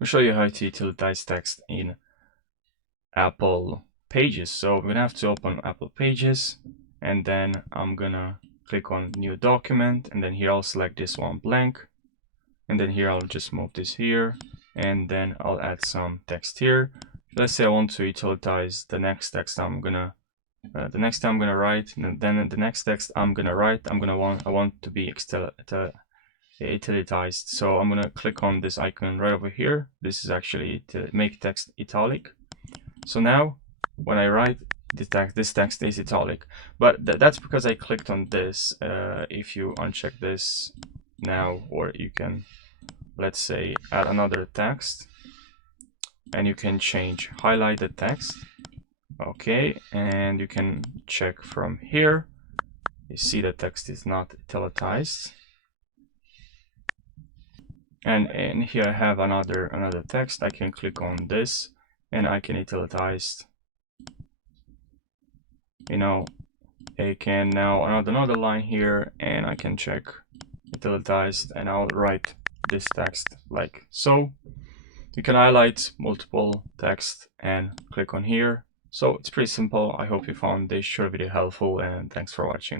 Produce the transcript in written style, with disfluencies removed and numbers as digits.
I'll show you how to utilitize text in Apple Pages. So we're gonna have to open Apple Pages, and then I'm gonna click on new document, and then here I'll select this one blank, and then here I'll just move this here, and then I'll add some text here. Let's say I want to utilitize the next text I'm gonna write, and then the next text I'm gonna write, I want to be italicized. So I'm gonna click on this icon right over here. This is actually to make text italic. So now when I write this text is italic, but that's because I clicked on this. If you uncheck this now, or you can, let's say, add another text, and you can change highlight the text. Okay, and you can check from here. You see the text is not italicized. And here I have another text. I can click on this and I can italicize. I can now another line here, and I can check italicized, and I'll write this text like so. You can highlight multiple text and click on here. So it's pretty simple. I hope you found this short video helpful, and thanks for watching.